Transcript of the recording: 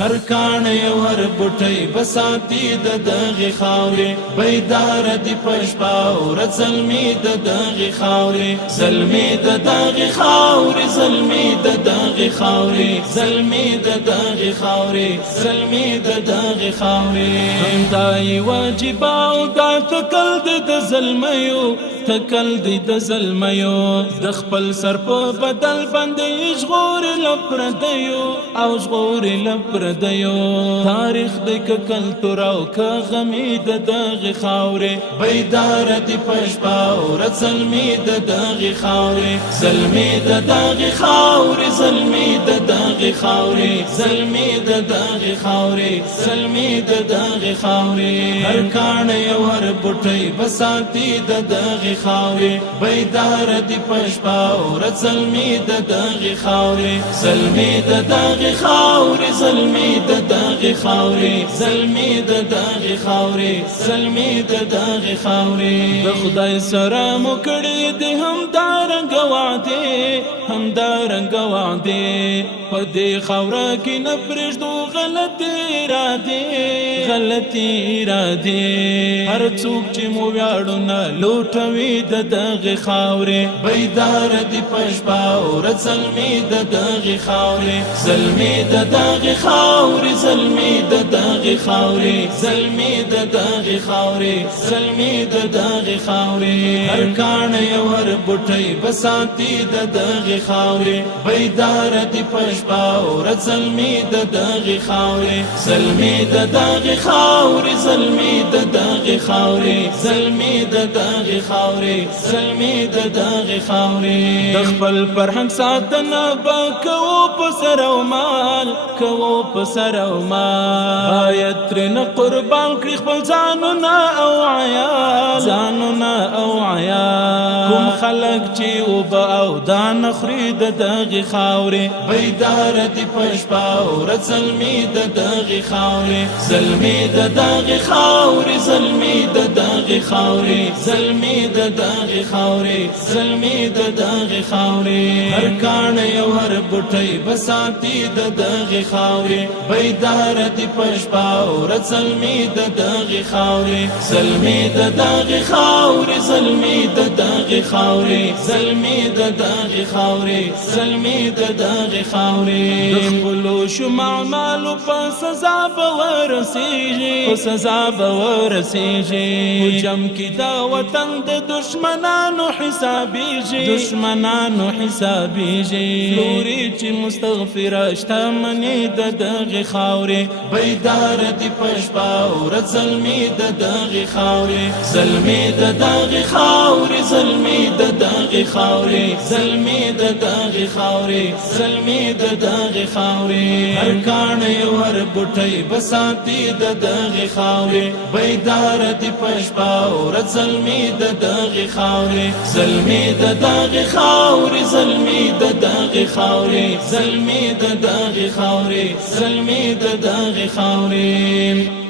هر کاڼی او هر بوټی بساتی د دغې خاورې بیدار دی په شپه او ورځ زلمي د دغې خاورې زلمي د دغې خاورې زلمي د دغې خاورې زلمي د دغې خاورې زلمي د دغې خاورې همدا یې واجب او دا تکل دی د زلمیو تکل دی د زلمیو د خپل سر په بدل باندې ژغوري له پردیو او ژغوري له پردیو تاریخ دی که کلتور او که غمي د دغې خاورې بیدار دی په شپه او ورځ زلمي د دغې خاورې زلمي د دغې خاورې زلمي د دغې خاورې زلمي د دغې خاورې زلمي د دغې خاورې هر کاڼی او هر بوټی بساتی د دغې خاورې بیدار دی په شپه او ورځ زلمي د دغې خاورې زلمي د دغې خاورې زلمي د دغې خاورې زلمي د دغې خاورې زلمي د دغې خاورې د خدای سره مو کړي دي همدارنګه وعدې همدارنګه وعدې په دې خاوره کې نه پرېږدو غلطې ارادې غلطې ارادې هر څوک چې مو ویاړونه لوټوي د دغې خاورې بیدار دی په شپه او ورځ زلمي د دغې خاورې زلمي د دغې خاورې زلمي د دغې خاورې زلمي د دغې خاورې زلمي د دغې خاورې هر کاڼی او هر بوټی بساتی د دغې خاورې بیدار دی په شپه او ورځ زلمي د دغې خاورې زلمي د دغې خاورې زلمي د دغې خاورې زلمي د دغې خاورې زلمي د دغې خاورې د خپل فرهنګ ساتنه به کوو په سر او مال کوو په سر او مال باید ترېنه قربان کړي خپل ځانونه او عیال ځانونه او عیال کوم خلک چې اوبه او دانه خوري د دغې خاورې بیدار دی په شپه او ورځ زلمي د دغې خاورې زلمي د دغې خاورې زلمي د دغې خاورې زلمي د دغې خاورې زلمي د دغې خاورې هر کاڼی او هر بوټی بساتی د دغې خاورې بیدار دی په شپه او ورځ زلمي د دغې خاورې زلمي د دغې خاورې زلمي د دغې خاورې زلمي د دغې خاورې زلمي د دغې خاورې د خپلو شومو اعمالو په سزا به ورسېږي په سزا به ورسېږي په جم کې دا وطن د دشمنانو حسابېږي دشمنانو حسابېږي لوري چې مستغفره شتمني د دغې خاورې بیدار دی په شپه او ورځ زلمي د دغې خاورې زلمي د دغې خاورې زلمي د دغې خاورې زلمي د دغې خاورې زلمي د دغې خاورې هر کاڼی او هر بوټی بساتی د دغې خاورې بیدار دی په شپه او ورځ زلمي د دغې خاورې زلمي د دغې خاورې زلمي د دغې خاورې زلمي د دغې خاورې زلمي د دغې خاورې